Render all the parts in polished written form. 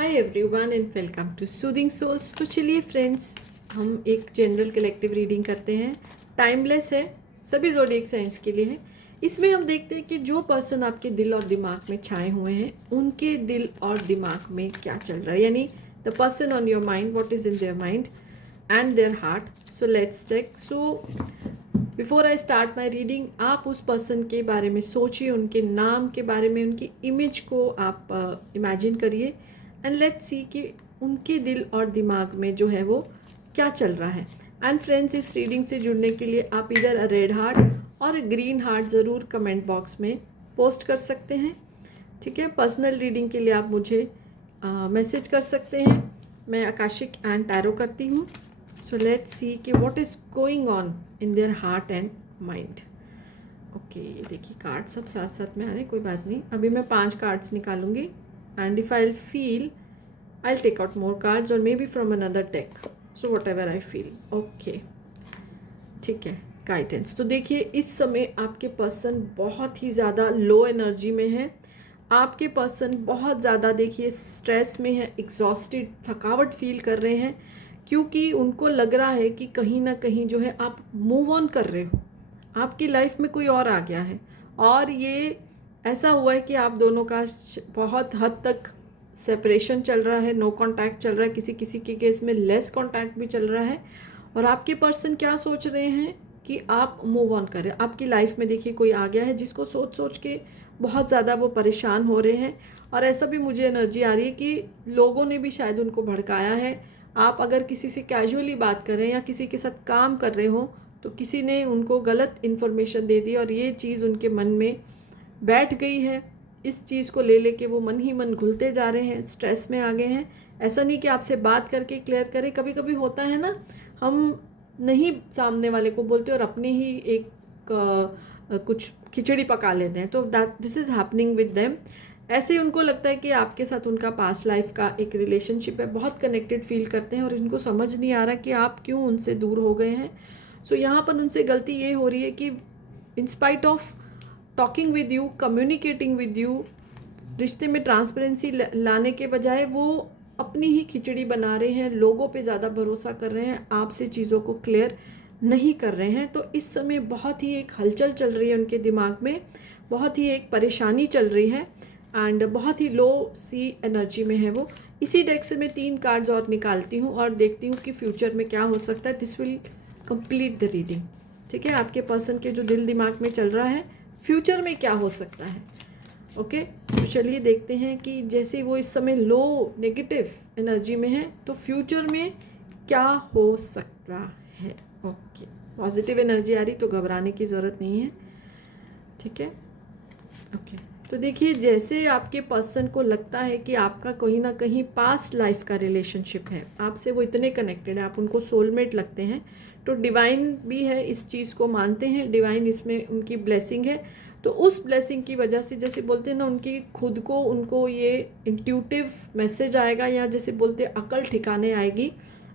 Hi everyone and welcome to soothing souls. तो चलिए friends, हम एक जनरल कलेक्टिव रीडिंग करते हैं। टाइमलेस है, सभी ज़ोडिएक साइंस के लिए है। इसमें हम देखते हैं कि जो पर्सन आपके दिल और दिमाग में छाए हुए हैं, उनके दिल और दिमाग में क्या चल रहा है, यानी the person on your mind, what is in their mind and their heart. So let's check. So before I start my reading, आप उस पर्सन के बारे में सोचिए, उनके नाम के बारे में, उनकी इमेज को आप इमेजिन करिए एंड लेट्स सी कि उनके दिल और दिमाग में जो है वो क्या चल रहा है। एंड फ्रेंड्स, इस रीडिंग से जुड़ने के लिए आप इधर अ रेड हार्ट और ग्रीन हार्ट ज़रूर कमेंट बॉक्स में पोस्ट कर सकते हैं। ठीक है, पर्सनल रीडिंग के लिए आप मुझे मैसेज कर सकते हैं। मैं आकाशिक एंड टैरो करती हूँ। सो लेट्स सी कि what is going on in their heart and mind. Okay, ये देखिए कार्ड सब साथ साथ में आ रहे, कोई बात नहीं। अभी मैं 5 कार्ड्स निकालूंगी and if I feel I take out more cards और maybe from another deck. So whatever I feel. Okay, ठीक है। गाइडेंस तो देखिए, इस समय आपके पर्सन बहुत ही ज़्यादा लो एनर्जी में है। आपके पर्सन बहुत ज़्यादा देखिए स्ट्रेस में है, एग्जॉस्टेड, थकावट फील कर रहे हैं, क्योंकि उनको लग रहा है कि कहीं ना कहीं जो है आप मूव ऑन कर रहे हो, आपकी लाइफ में कोई और आ गया है। और ये ऐसा हुआ है कि आप दोनों का बहुत हद तक सेपरेशन चल रहा है, नो कांटेक्ट चल रहा है, किसी किसी के केस में लेस कांटेक्ट भी चल रहा है। और आपके पर्सन क्या सोच रहे हैं कि आप मूव ऑन करें। आपकी लाइफ में देखिए कोई आ गया है जिसको सोच सोच के बहुत ज़्यादा वो परेशान हो रहे हैं। और ऐसा भी मुझे एनर्जी आ रही है कि लोगों ने भी शायद उनको भड़काया है। आप अगर किसी से कैजुअली बात कर रहे हैं या किसी के साथ काम कर रहे हो तो किसी ने उनको गलत इन्फॉर्मेशन दे दी और ये चीज़ उनके मन में बैठ गई है। इस चीज़ को ले लेके वो मन ही मन घुलते जा रहे हैं, स्ट्रेस में आ गए हैं। ऐसा नहीं कि आपसे बात करके क्लियर करें, कभी कभी होता है ना, हम नहीं सामने वाले को बोलते और अपने ही एक कुछ खिचड़ी पका लेते हैं। तो that this is happening with them. ऐसे उनको लगता है कि आपके साथ उनका पास्ट लाइफ का एक रिलेशनशिप है, बहुत कनेक्टेड फील करते हैं और इनको समझ नहीं आ रहा कि आप क्यों उनसे दूर हो गए हैं। सो यहाँ पर उनसे गलती ये हो रही है कि in spite of talking with you, communicating with you, रिश्ते में ट्रांसपेरेंसी लाने के बजाय वो अपनी ही खिचड़ी बना रहे हैं, लोगों पे ज़्यादा भरोसा कर रहे हैं, आपसे चीज़ों को क्लियर नहीं कर रहे हैं। तो इस समय बहुत ही एक हलचल चल रही है उनके दिमाग में, बहुत ही एक परेशानी चल रही है एंड बहुत ही लो सी एनर्जी में है वो। इसी डेक से मैं 3 कार्ड्स और निकालती हूँ और देखती हूँ कि फ्यूचर में क्या हो सकता है। This will complete the reading. ठीक है, आपके पर्सन के जो दिल दिमाग में चल रहा है, फ्यूचर में क्या हो सकता है। ओके, तो चलिए देखते हैं कि जैसे वो इस समय लो नेगेटिव एनर्जी में है तो फ्यूचर में क्या हो सकता है। ओके, पॉजिटिव एनर्जी आ रही तो घबराने की ज़रूरत नहीं है। ठीक है, ओके। तो देखिए, जैसे आपके पर्सन को लगता है कि आपका कहीं ना कहीं पास्ट लाइफ का रिलेशनशिप है, आपसे वो इतने कनेक्टेड है, आप उनको सोलमेट लगते हैं, तो डिवाइन भी है, इस चीज़ को मानते हैं, डिवाइन इसमें उनकी ब्लेसिंग है। तो उस ब्लेसिंग की वजह से जैसे बोलते हैं ना, उनकी खुद को उनको ये इंट्यूटिव मैसेज आएगा या जैसे बोलते हैं अकल ठिकाने आएगी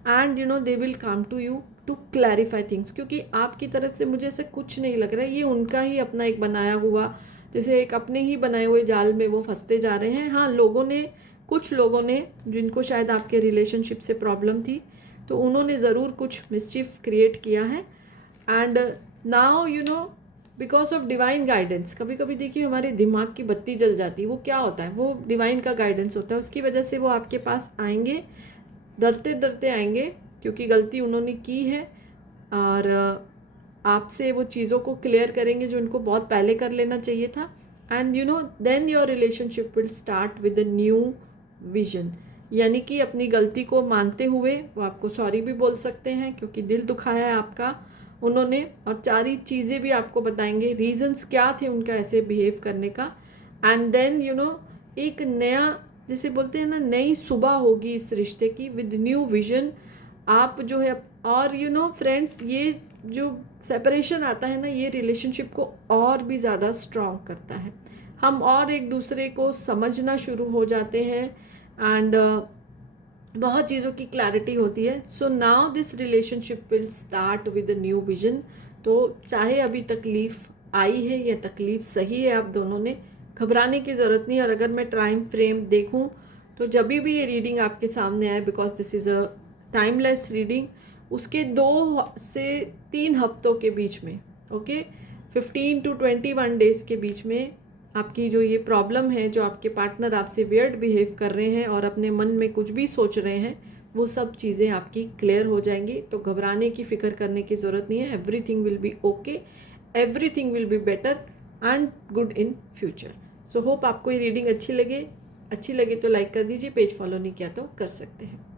and you know they will come to you to clarify things. क्योंकि आपकी तरफ से मुझे ऐसा कुछ नहीं लग रहा है, ये उनका ही अपना एक बनाया हुआ, जैसे एक अपने ही बनाए हुए जाल में वो फंसते जा रहे हैं। हाँ, लोगों ने, कुछ लोगों ने जिनको शायद आपके रिलेशनशिप से प्रॉब्लम थी, तो उन्होंने ज़रूर कुछ मिसचिफ क्रिएट किया है and now you know because of divine guidance. कभी कभी देखिए हमारे दिमाग की बत्ती जल जाती है, वो क्या होता है, वो डिवाइन का गाइडेंस होता है। उसकी वजह से वो आपके पास आएंगे, डरते डरते आएंगे क्योंकि गलती उन्होंने की है और आपसे वो चीज़ों को क्लियर करेंगे जो उनको बहुत पहले कर लेना चाहिए था। And you know then your relationship will start with a new vision, यानी कि अपनी गलती को मानते हुए वो आपको सॉरी भी बोल सकते हैं क्योंकि दिल दुखाया है आपका उन्होंने, और 4 चीज़ें भी आपको बताएंगे, रीजंस क्या थे उनका ऐसे बिहेव करने का। एंड देन यू नो एक नया, जैसे बोलते हैं ना, नई सुबह होगी इस रिश्ते की विद न्यू विजन। आप जो है, और यू नो फ्रेंड्स, ये जो सेपरेशन आता है ना, ये रिलेशनशिप को और भी ज़्यादा स्ट्रॉन्ग करता है। हम और एक दूसरे को समझना शुरू हो जाते हैं एंड बहुत चीज़ों की क्लैरिटी होती है। So now this relationship will start with a new vision. तो चाहे अभी तकलीफ़ आई है या तकलीफ़ सही है, आप दोनों ने घबराने की ज़रूरत नहीं। और अगर मैं टाइम फ्रेम देखूं तो जब भी ये रीडिंग आपके सामने आए, because this is a timeless reading, उसके 2 से 3 हफ्तों के बीच में, ओके, 15 to 21 डेज के बीच में आपकी जो ये प्रॉब्लम है, जो आपके पार्टनर आपसे वियर्ड बिहेव कर रहे हैं और अपने मन में कुछ भी सोच रहे हैं, वो सब चीज़ें आपकी क्लियर हो जाएंगी। तो घबराने की फ़िक्र करने की ज़रूरत नहीं है। Everything will be okay, everything will be better and good in future. So hope आपको ये रीडिंग अच्छी लगे तो लाइक कर दीजिए, पेज फॉलो नहीं किया तो कर सकते हैं।